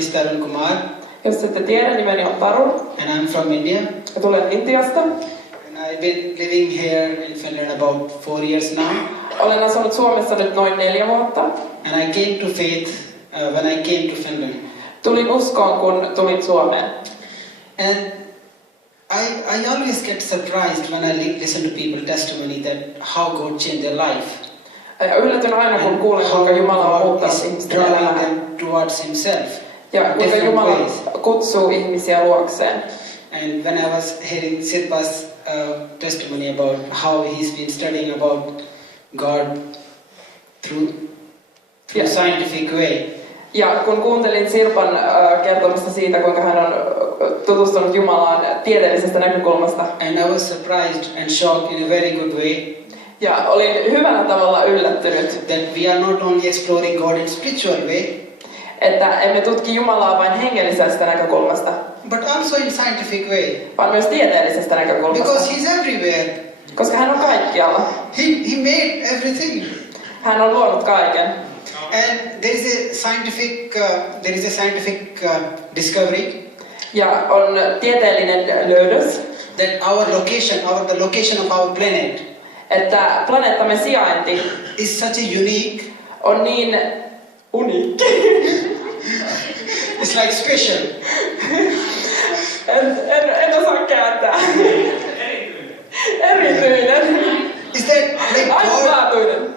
is Tarun Kumar. Jos ette tiedä, nimeni on Tarun. And I'm from India. Ja tulen Intiasta. And I've been living here in Finland about 4 years now. Olen asunut Suomessa nyt noin 4 vuotta. And I came to faith when I came to Finland. Tulin uskoon, kun tulin Suomeen. And I always get surprised when I listen to people's testimony that how God changed their life. Ja yllätyn aina, kun kuulen, kuinka Jumala on muuttanut ihmisten elämää. Towards himself. Ja kuinka Jumala kutsuu ihmisiä luokseen. And when I was hearing Sirpa's testimony about how he's been studying about God through scientific way. Ja kun kuuntelin Sirpan kertomista siitä, kuinka hän on tutustunut Jumalaan tieteellisestä näkökulmasta. And I was surprised and shocked in a very good way. Ja olin hyvällä tavalla yllättynyt. That we are not only exploring God in spiritual way. Että emme tutki Jumalaa vain hengellisestä näkökulmasta. But also in scientific way. Vaan myös tieteellisestä näkökulmasta. Because he's everywhere. Koska hän on kaikkialla. He made everything. Hän on luonut kaiken. And there is a scientific discovery. Ja on tieteellinen löydös. That the location of our planet. Että planeettamme sijainti is such a unique. On niin uniikki. It's like special. En osaa kääntää. Erityinen. Is that like ainutlaatuinen?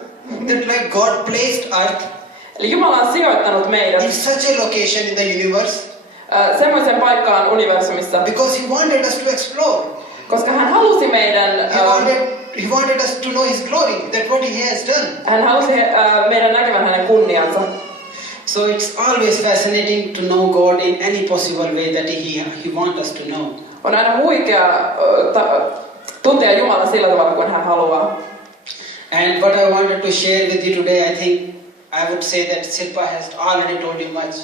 That like God placed Earth. Eli Jumala on sijoittanut meidät. In such a location in the universe. Semmoisen paikkaan universumissa. Because he wanted us to explore. Koska hän halusi meidän. He wanted us to know his glory. That what he has done. Hän halusi meidän näkevän hänen kunniansa. So it's always fascinating to know God in any possible way that he wants us to know. On aina huikea tuntea Jumala sillä tavalla kuin hän haluaa. And what I wanted to share with you today, I think I would say that Sirpa has already told you much.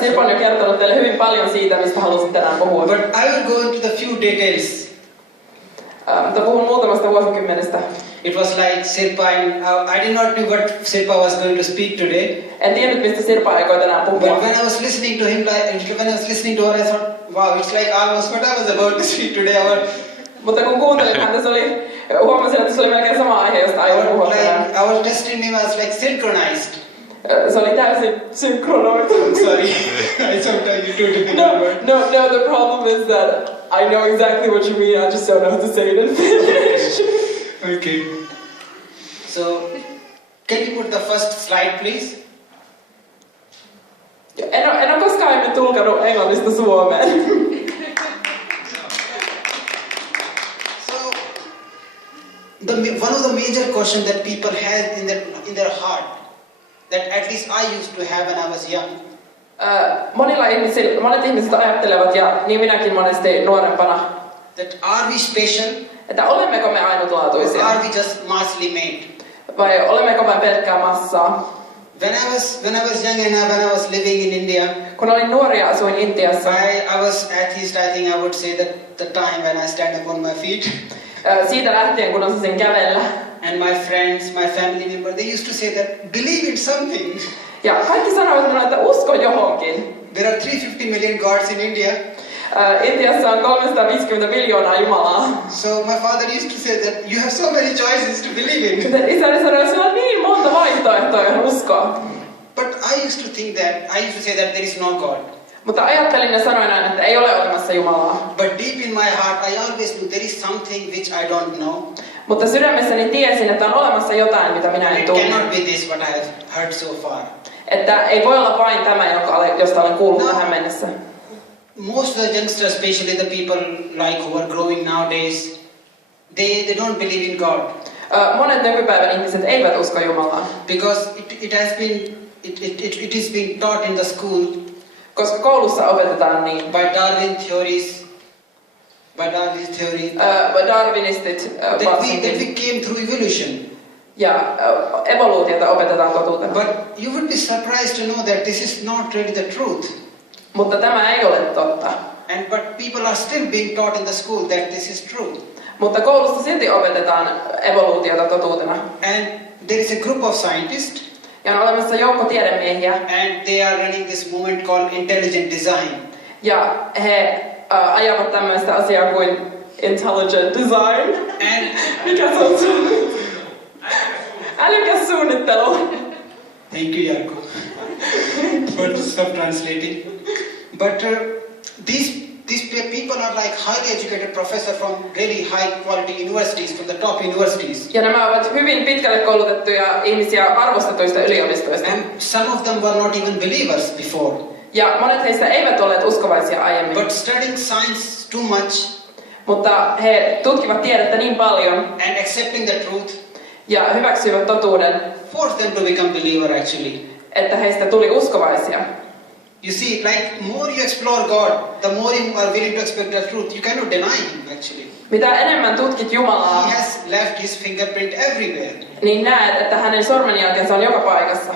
Sirpa on jo kertonut teille hyvin paljon siitä, mistä halusin tänään puhua. But I will go into the few details. Mutta puhun muutamasta vuosikymmenestä. It was like Sirpa and I did not know what Sirpa was going to speak today. En tiennyt, mistä Sirpa aikoi tänään puhua. But when I was listening to him, when I was listening to her, I thought, wow, it's like almost what I was about to speak today. Mutta kun kuuntelin häntä, huomasin, että se oli melkein sama aihe, josta aion puhua tänään. Our destiny was like synchronized. Se oli täysin synkronoitu. Sorry, I sometimes do difficult word. No, the problem is that I know exactly what you mean, I just don't know how to say it in Finnish. Okay. So, can you put the first slide, please? En ole koskaan aiemmin tulkanut englannista suomeen. So, one of the major questions that people have in their heart, that at least I used to have when I was young. Monet ihmiset ajattelevat, ja niin minäkin monesti nuorempana, that are we special? Että olemmeko me ainutlaatuisia? Or are we just massively made? Vai olemmeko vain pelkkää massaa? When I was young and when I was living in India, kun olin nuori ja asuin Intiassa, I was atheist. I think I would say that the time when I stand upon my feet. Siitä lähtien, kun osasin kävellä. And my friends, my family members, they used to say that believe in something. Ja kaikki sanoivat minulle, että usko johonkin. There are 350 million gods in India. Intiassa on 350 miljoonaa Jumalaa. So my father used to say that you have so many choices to believe in. Isäni sanoi, että sinulla on niin monta vaihtoehtoa, johon uskoa. But I used to say that there is no God. Mutta ajattelin ja sanoin aina, että ei ole olemassa Jumalaa. But deep in my heart, I always knew there is something which I don't know. Mutta sydämessäni tiesin, että on olemassa jotain, mitä minä en tunne. It cannot be this what I have heard so far. Että ei voi olla vain tämä, josta olen kuullut tähän mennessä. Most of the youngsters, especially the people like who are growing nowadays, they don't believe in God. Monet nykypäivän ihmiset eivät usko Jumalaa. Because it is being taught in the school. Koska koulussa opetetaan niin. By Darwin's theory. Darwinistit that we came through evolution. Ja evoluutiota opetetaan totuutena. But you would be surprised to know that this is not really the truth. Mutta tämä ei ole totta. But people are still being taught in the school that this is true. Mutta koulussa silti opetetaan evoluutiota totuutena. And there is a group of scientists. Ja on olemassa joukko tiedemiehiä. And they are running this movement called intelligent design. Ja he ajavat tämmöistä asiaa kuin intelligent design. And Mikä se on? Älykäs suunnittelu. thank you, Jarko, for stop translating. But these people are like highly educated professors from really high quality universities, from the top universities. Ja nämä ovat hyvin pitkälle koulutettuja ihmisiä arvostetuista yliopistoista. And some of them were not even believers before. Ja monet heistä eivät olleet uskovaisia aiemmin. But studying science too much Mutta he tutkivat tiedettä niin paljon and accepting the truth ja hyväksyivät totuuden, forced them to become believer actually. että heistä tuli uskovaisia. You see, like more you explore God, the more you are willing to expect the truth. You cannot deny Him actually. Mitä enemmän tutkit Jumalaa, He has left His fingerprint everywhere. niin näet, että hänen sormenjälkensä on joka paikassa.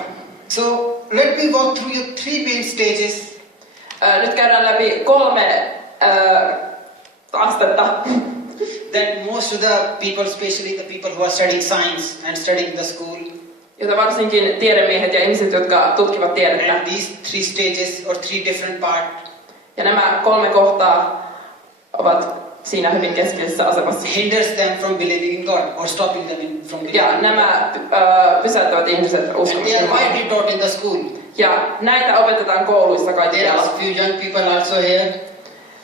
So let me walk through your three main stages. Nyt käydään läpi 3 astetta, That most of the people, especially the people who are studying science and studying in the school, jota varsinkin tiedemiehet ja ihmiset, jotka tutkivat tiedettä. and these three stages or three different parts Ja nämä 3 kohtaa ovat siinä hyvin keskeisessä asemassa. hinders them from believing in God or stopping them from believing. Ja nämä pysäyttävät ihmiset And uskomasta they are Jumalaan. widely taught in the school. Ja näitä opetetaan kouluissa There are kaikkialla. few young people also here.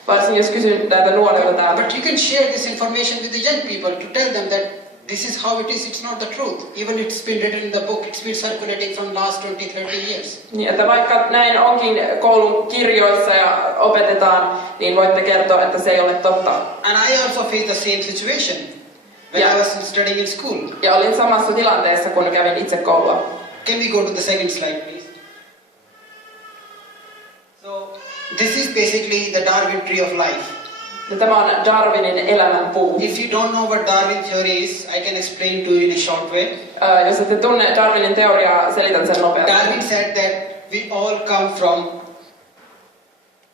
Varsinkin jos kysyn näitä nuorilta täältä. But you can share this information with the young people to tell them that this is how it is, it's not the truth. Even it's been written in the book, it's been circulating from last 20-30 years. Niin, että vaikka näin onkin koulun kirjoissa ja opetetaan, niin voitte kertoa, että se ei ole totta. And I also faced the same situation when Yeah. I was studying in school. Ja olin samassa tilanteessa, kun kävin itse koulua. Can we go to the second slide, please? So, this is basically the Darwin tree of life. Ja tämä on Darwinin elämänpuu. If you don't know what Darwin theory is, I can explain to you in a short way. Jos ette tunne Darwinin teoriaa, selitän sen nopeasti. Darwin said that we all come from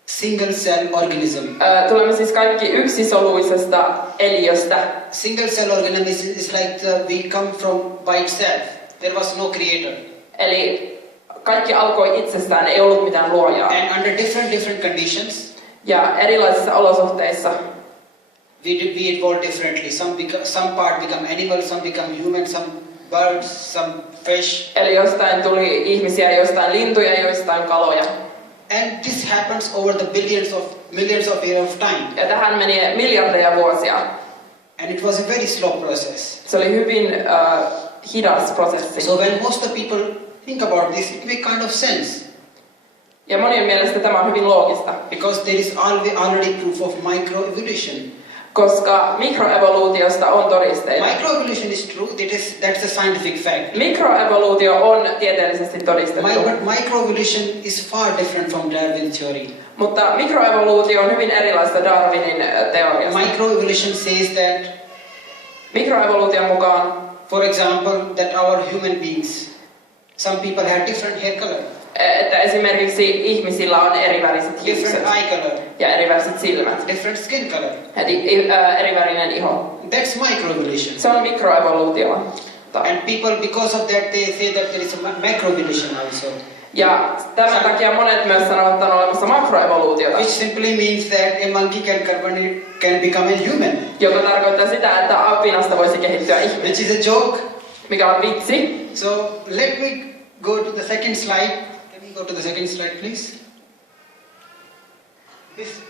single cell organism. Tulemme siis kaikki yksisoluisesta eliöstä. Single cell organism is like we come from by itself. There was no creator. Eli kaikki alkoi itsestään, ei ollut mitään luojaa. And under different conditions, Ja erilaisissa olosuhteissa we evolve differently. Some part become animals, some become human, some birds, some fish. eli jostain tuli ihmisiä, jostain lintuja, joistain kaloja. And this happens over the millions of years of time. Ja tähän meni miljardeja vuosia. And it was a very slow process. Se oli hyvin hidas prosessi. So when most of the people think about this, it makes kind of sense. Ja monien mielestä tämä on hyvin loogista, Because there is already proof of microevolution. koska mikroevoluutiosta on todisteita. Microevolution is true, that's a scientific fact. Mikroevoluutio on tieteellisesti todistettu, But microevolution is far different from Darwin theory. mutta mikroevoluutio on hyvin erilaista Darwinin teoriasta. Microevolution says that, Mikroevoluution mukaan, for example, that our human beings, some people have different hair color, että esimerkiksi ihmisillä on eriväriset hiukset different eye color, ja eriväriset silmät different skin color. ja erivärinen iho. That's microevolution. Se on mikroevoluutio. And people, because of that, they say that there is a macroevolution also. Ja tämän takia monet myös sanovat, että on olemassa makroevoluutiota, Which simply means that a monkey can become a human. joka tarkoittaa sitä, että apinasta voisi kehittyä ihminen, Which is a joke. mikä on vitsi. So let me go to the second slide. Can we go to the second slide, please?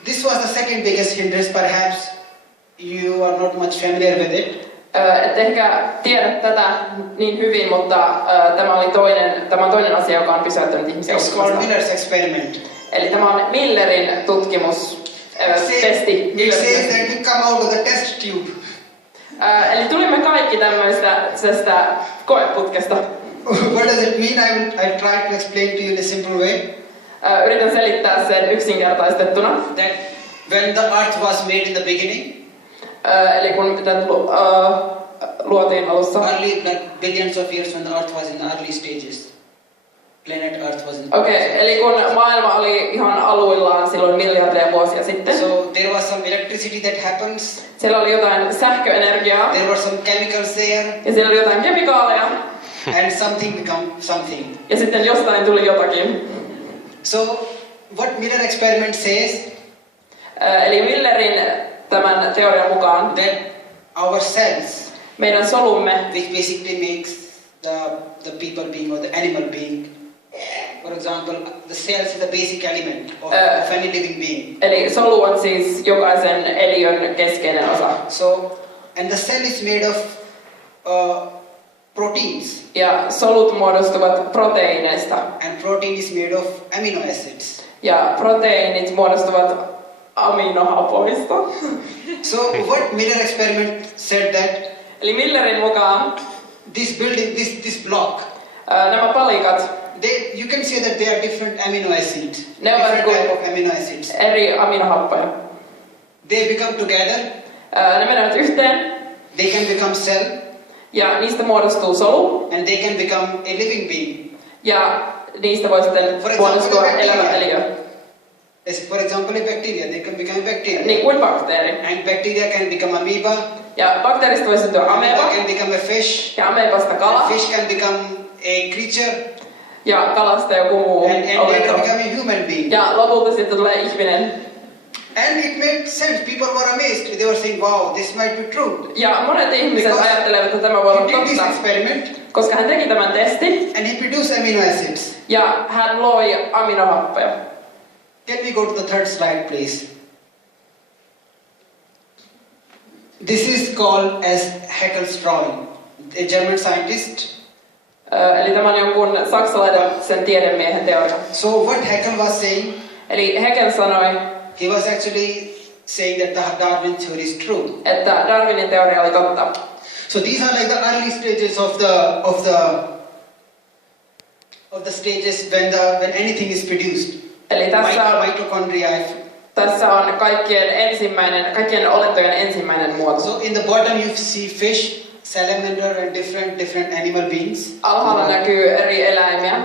This was the second biggest hindrance. Perhaps you are not much familiar with it. Et ehkä tiedä tätä niin hyvin, mutta tämä on toinen asia, joka on pysäyttänyt ihmisiä It's called uskomasta. Miller's experiment. Eli tämä on Millerin tutkimus, testi. It says that we come out of the test tube. Eli tulimme kaikki tämmöisestä koeputkesta. What does it mean? I'll try to explain to you in a simple way. Yritän selittää sen yksinkertaistettuna. That when the earth was made in the beginning, Eli kun tätä luotiin alussa. early, like billions of years when the earth was in the early stages. Planet Earth was in the Okei, eli kun maailma oli ihan aluillaan silloin miljardeja vuosia sitten. So there was some electricity that happens. Siellä oli jotain sähköenergiaa There were some chemicals there. ja siellä oli jotain kemikaaleja. and something become something. Ja sitten jostain tuli jotakin. So what Miller experiment says, Eli Millerin tämän teorian mukaan that our cells, meidän solumme, which basically makes the people being or the animal being, for example, the cells is the basic element of any living being. eli solu on siis jokaisen eliön keskeinen osa. So, and the cell is made of proteins. Ja solut muodostuvat proteiineista. And protein is made of amino acids. Ja proteiinit muodostuvat aminohapoista. So what Miller experiment said that Eli Millerin mukaan this building, this block, nämä palikat, you can say that they are different amino acids. Ne ovat Different type of amino acids. eri aminohappoja. They become together. Ne menevät yhteen. They can become cell. Ja niistä muodostuu solu. And they can become a living being. Ja niistä voi sitten muodostua elävä eliö. For example, a bacteria, they can become a bacteria. Niin kuin bakteeri. And bacteria can become amoeba. Ja bakteerista voi syntyä ameba. Amoeba can become a fish. Ja amebasta kala. And fish can become a creature. Ja kalasta joku muu and they olento. become a human being. Ja lopulta sitten tulee ihminen. And it made sense. People were amazed. They were saying, wow, this might be true. Ja monet ihmiset ajattelevat, että tämä voi olla He did this totta. experiment. Koska hän teki tämän testin. And he produced amino acids. Ja hän loi aminohappoja. Can we go to the third slide, please? This is called as Haeckel's drawing. A German scientist. Eli tämä on jonkun saksalaisen tiedemiehen teoria. So what Haeckel was saying? Eli Haeckel sanoi, He was actually saying that the Darwin theory is true. että Darwinin teoria oli totta. So these are like the early stages of the stages when anything is produced. Eli Mitochondria. tässä on kaikkien olentojen ensimmäinen muoto. So in the bottom you see fish, salamander and different animal beings. Alhaalla näkyy eri eläimiä.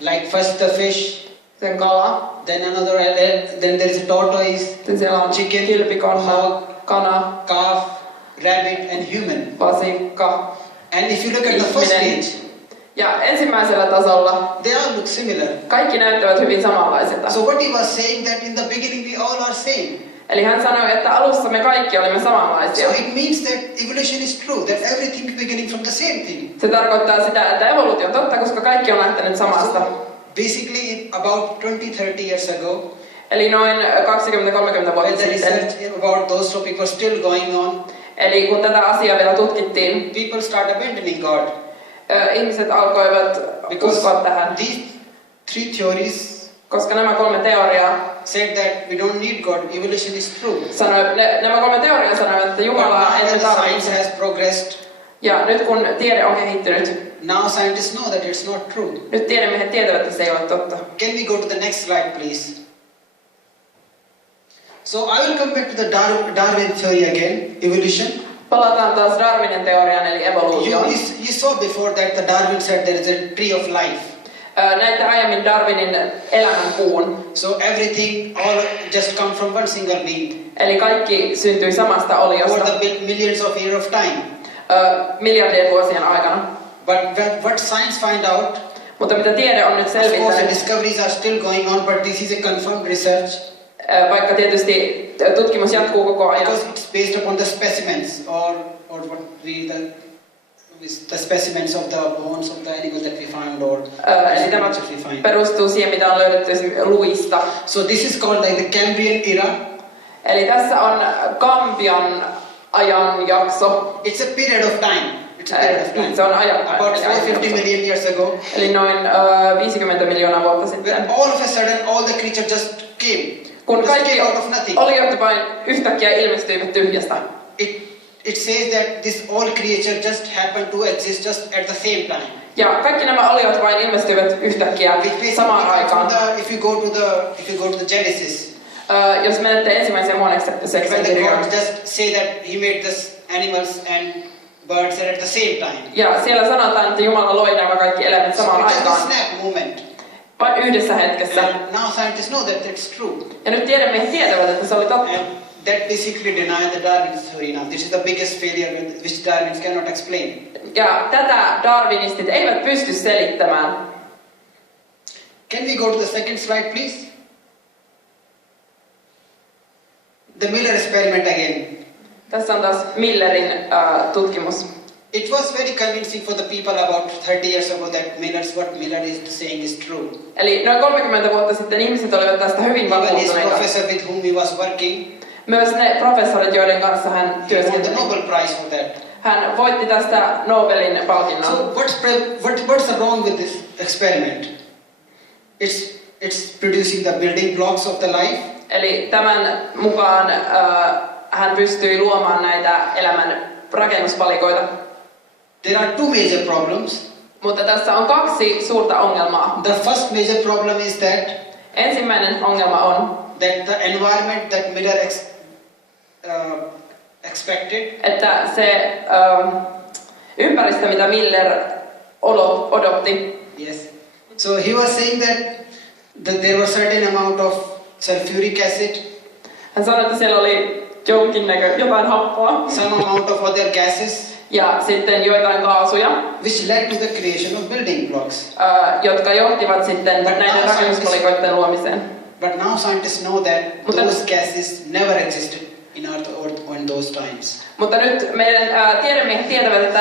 Like first the fish, sen kala. Then then there is a tortoise, Sitten siellä on chicken, kilpikonna, hog, kana, calf, rabbit and human. vasikka, And if you look at the first ihminen. stage, Ja ensimmäisellä tasolla they all look similar. kaikki näyttävät hyvin samanlaisilta. So what he was saying that in the beginning we all are same. Eli hän sanoi, että alussa me kaikki olimme samanlaisia. So it means that evolution is true, that everything is beginning from the same thing. Se tarkoittaa sitä, että evoluutio on totta, koska kaikki on lähtenyt samasta. Basically, about 20-30 years ago, Eli noin 20-30 vuotta when the sitten. research about those topics was still going on, Eli kun tätä asiaa vielä tutkittiin, people start abandoning God. Ihmiset alkoivat uskoa tähän. These three theories Koska nämä kolme teoriaa said that we don't need God, evolution is true. Nämä kolme teoriaa sanoivat, että Jumalaa emme Science tarvitse. has progressed. Ja nyt kun tiede on kehittynyt, Now scientists know that it's not true. nyt tiedemiehet tietävät, että se ei ole totta. Can we go to the next slide, please? So I will come back to the Darwin theory again, evolution. Palataan taas Darwinin teoriaan eli evoluutioon. You saw before that the Darwin said there is a tree of life. Näitte aiemmin Darwinin elämän puun. So everything all just come from one single being. Eli kaikki syntyi samasta oliosta. Over the millions of years of time. Miljardien vuosien aikana. But what science find out? Mutta mitä tiede on nyt Of course, the selvittänyt, discoveries are still going on, but this is a confirmed research. Vaikka tietysti tutkimus jatkuu koko ajan. Because it's based upon the specimens or what the specimens of the bones of the animals that we find or Eli tämä perustuu siihen, mitä on löydetty esimerkiksi luista. So this is called like the Cambrian era. Eli tässä on Kambian ajanjakso. It's a period of time. It's a period of time. Se on About 450 million years ago. Eli noin 50 miljoonaa vuotta sitten. When all of a sudden all the creatures just came. Kun kaikki out of nothing. oliot vain yhtäkkiä ilmestyivät tyhjästä. It says that this all creature just happened to exist just at the same time. Ja kaikki nämä oliot vain ilmestyivät yhtäkkiä samaan aikaan. If you go to the Genesis. Jos menette ensimmäiseen Mooseksen kirjaan. God just say that he made this animals and birds at the same time. Ja siellä sanotaan, että Jumala loi nämä kaikki eläimet samaan aikaan. It's a snap moment. Vain yhdessä hetkessä. And now scientists know that it's true. Ja nyt tiedemiehet tietävät, että se oli totta. And that basically denies the Darwin theory now. This is the biggest failure which Darwin cannot explain. Ja tätä darwinistit eivät pysty selittämään. Can we go to the second slide, please? The Miller experiment again. Tässä on taas Millerin tutkimus. It was very convincing for the people about 30 years ago that what Miller is saying is true. Eli noin 30 vuotta sitten ihmiset olivat tästä hyvin Even his vakuuttuneita. professor with whom he was working, Myös ne professorit, joiden kanssa hän he won the työskenteli. Nobel Prize for that. Hän voitti tästä Nobelin palkinnon. So what's the wrong with this experiment? It's producing the building blocks of the life. Eli tämän mukaan hän pystyi luomaan näitä elämän rakennuspalikoita. There are two major problems. Mutta tässä on kaksi suurta ongelmaa. The first major problem is that Ensimmäinen ongelma on, the environment that Miller expected, että se ympäristö, mitä Miller odotti, yes. So he was saying that there was certain amount of sulfuric acid, hän sanoi, että siellä oli jotain happoa some amount of other gases, ja sitten joitain kaasuja, which led to the creation of building blocks. jotka johtivat sitten näiden rakennuspalikoiden luomiseen. But now scientists know that Mutta- those gases never existed in Earth or in those times. Mutta nyt meidän tiedemiehet tietävät, että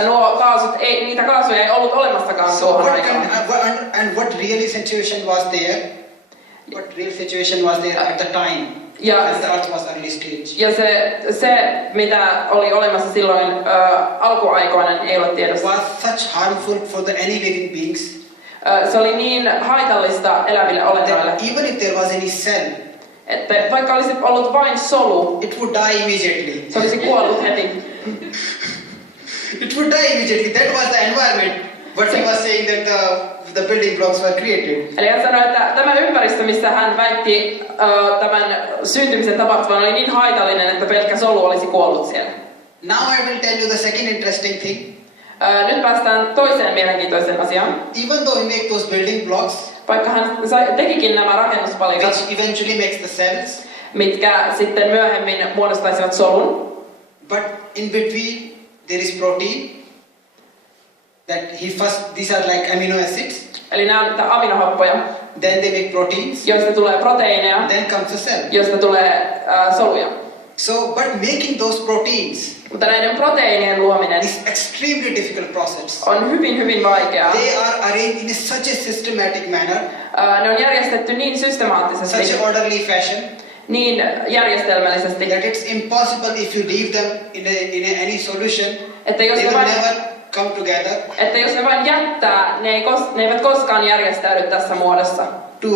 niitä kaasuja ei ollut olemassakaan So tuohon aikaan. what really situation was there? What real situation was there at the time? Ja, When the Earth was early stage. ja se, mitä oli olemassa silloin alkuaikoina, niin ei ole tiedossa. Was such harmful for any living beings Se oli niin haitallista eläville olentoille, that even if there was any cell, että vaikka olisi ollut vain solu, it would die immediately. se olisi kuollut heti. It would die immediately. That was the environment. But he was saying that the building blocks were created. Eli hän sanoi, että tämä ympäristö, missä hän väitti tämän syntymisen tapahtuvan, oli niin haitallinen, että pelkkä solu olisi kuollut siellä. Now I will tell you the second interesting thing. Nyt päästään toiseen mielenkiintoiseen asiaan. Even though he made those building blocks, Vaikka hän tekikin nämä rakennuspalikat, which eventually makes the cells, mitkä sitten myöhemmin muodostaisivat solun, but in between there is protein. These are like amino acids. eli nämä on aminohappoja, Then they make proteins. joista tulee proteiineja, Then comes a cell. joista tulee soluja. So, but making those proteins Mutta näiden proteiinien luominen is extremely difficult process. on hyvin vaikeaa. They are arranged in such a systematic manner, Ne on järjestetty niin systemaattisesti, such a orderly fashion, niin järjestelmällisesti, that it's impossible if you leave them in any solution, että jos they ne will vain, never come together jättää, ne eivät koskaan järjestäydy tässä muodossa, to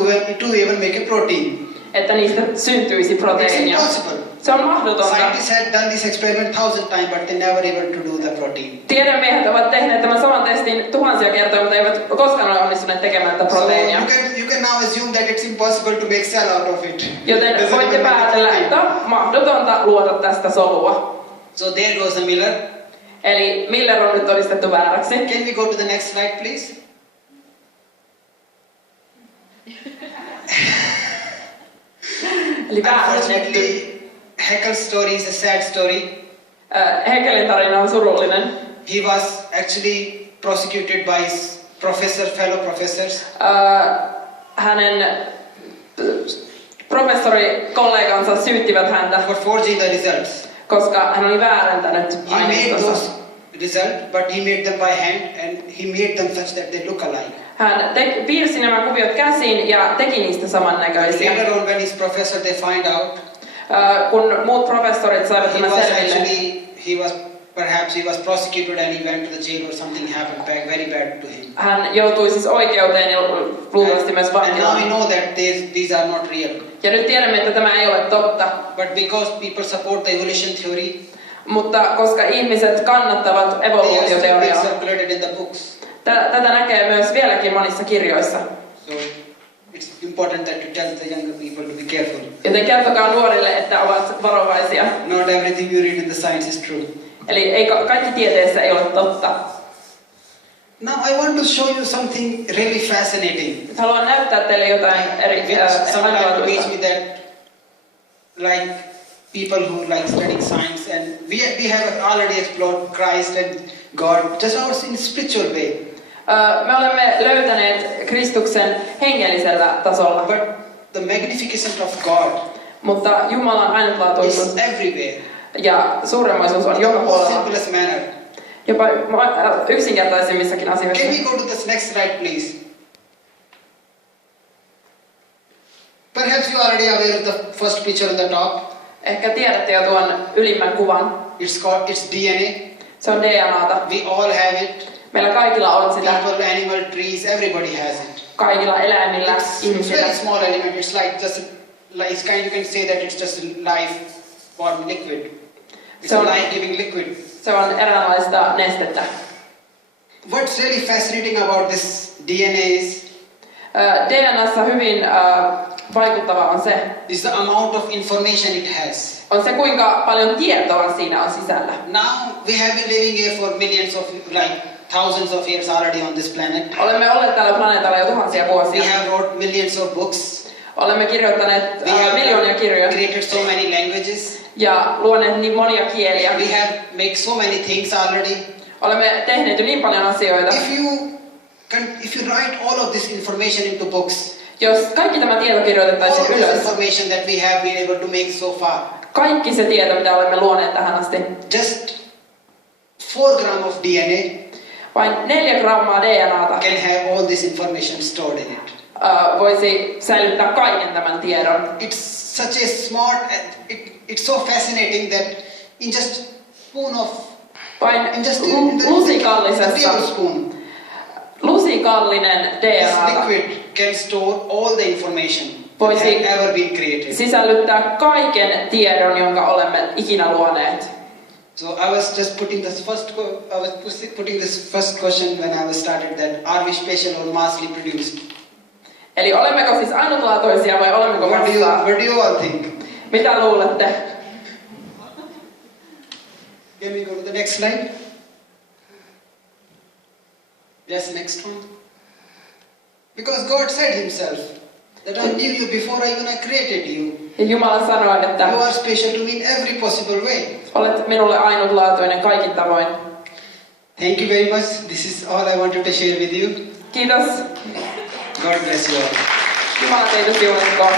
even make a protein. että niistä syntyisi It's proteiinia. impossible. Se on mahdotonta. Scientists had done this experiment 1000 times, but they never able to do the protein. Tiedemiehet ovat tehneet tämän saman testin tuhansia kertoja, mutta eivät koskaan ole onnistuneet tekemään tätä So proteiinia. you can now assume that it's impossible to make cell out of it. Joten Doesn't voitte even make a päätellä, protein. että on mahdotonta luoda tästä solua. So there goes the Miller. Eli Miller on nyt todistettu vääräksi. Can we go to the next slide, please? Eli väärennetty. Unfortunately, Haeckel's story is a sad story. Haeckelin tarina on surullinen. He was actually prosecuted by his fellow professors. Hänen professorikollegansa syyttivät häntä, For forging the results. koska hän oli väärentänyt He made aineistossa. those results, but he made them by hand and he made them such that they look alike. Hän piirsi nämä kuviot käsiin ja teki niistä samannäköisiä. Later on, when his professor they find out, Kun muut professorit saivat tämän selville, perhaps he was prosecuted and he went to the jail or something happened back very bad to him. hän joutui siis oikeuteen ja luultavasti myös And now we vankilaan. know that these are not real. Ja nyt tiedämme, että tämä ei ole totta, But because people support the evolution theory, mutta koska ihmiset kannattavat they are still evoluutioteoriaa, circulated in the books. tätä näkee myös vieläkin monissa kirjoissa. So it's important that you tell the younger people to be careful. Joten kertokaa nuorille, että ovat varovaisia. Not everything you read in the science is true. Eli kaikki tieteessä ei ole totta. Now I want to show you something really fascinating. Nyt haluan näyttää teille jotain Someone like to teach ainutlaatuista. me that, like people who like studying science, and we have already explored Christ and God just our in spiritual way. Me olemme löytäneet Kristuksen hengellisellä tasolla, But the magnificence of God mutta Jumalan ainutlaatuisuus is everywhere. ja suuremmoisuus on In joka the most puolella, simplest manner. jopa yksinkertaisimmissakin asioissa. Can we go to this next slide, please? Perhaps you are already aware of the first picture on the top. Ehkä tiedätte jo tuon ylimmän kuvan. It's DNA. Se on DNAta. We all have it. Meillä kaikilla on sitä. People, animal, trees, everybody has it. Kaikilla eläimillä, It's ihmisillä. very small element. It's like just it's kind. You can say that it's just a life form liquid. It's a life-giving liquid. Se on eräänlaista nestettä. What's really fascinating about this DNA is DNAssa hyvin vaikuttava on se, the amount of information it has. on se kuinka paljon tietoa siinä on sisällä. Now we have been living here for millions of, like thousands of years already on this planet. Olemme olleet tällä planeetalla jo tuhansia vuosia. We have wrote millions of books. Olemme kirjoittaneet miljoonia kirjoja Created so many languages. ja luoneet niin monia kieliä. We have made so many things already. Olemme tehneet jo niin paljon asioita. If you write all of this information into books, Jos kaikki tämä tieto all kirjoitettaisiin of this ylös, information that we have been able to make so far, kaikki se tieto, mitä olemme luoneet tähän asti, just 4 grams of DNA vain 4 grammaa DNAta can have all this information stored in it. voisi säilyttää kaiken tämän tiedon. It's such a smart, it's so fascinating that in just spoon of, Vain in just lusikallisessa, tablespoon, lusikallinen this DNAta liquid can store all the information that voisi have ever been created. sisällyttää kaiken tiedon, jonka olemme ikinä luoneet. So I was just putting this first question when I was started that are we special or massively produced? Eli olemmeko siis ainutlaatuisia vai olemmeko What vasta? do you all think? Mitä luulette? Can we go to the next slide? Yes, next one. Because God said himself that I knew you before I even created you. Ja Jumala sanoi, You että are special to me in every possible way. olet minulle ainutlaatuinen kaikin tavoin. Thank you very much. This is all I wanted to share with you. Kiitos. God bless you all. Jumala teitä siunatkoon.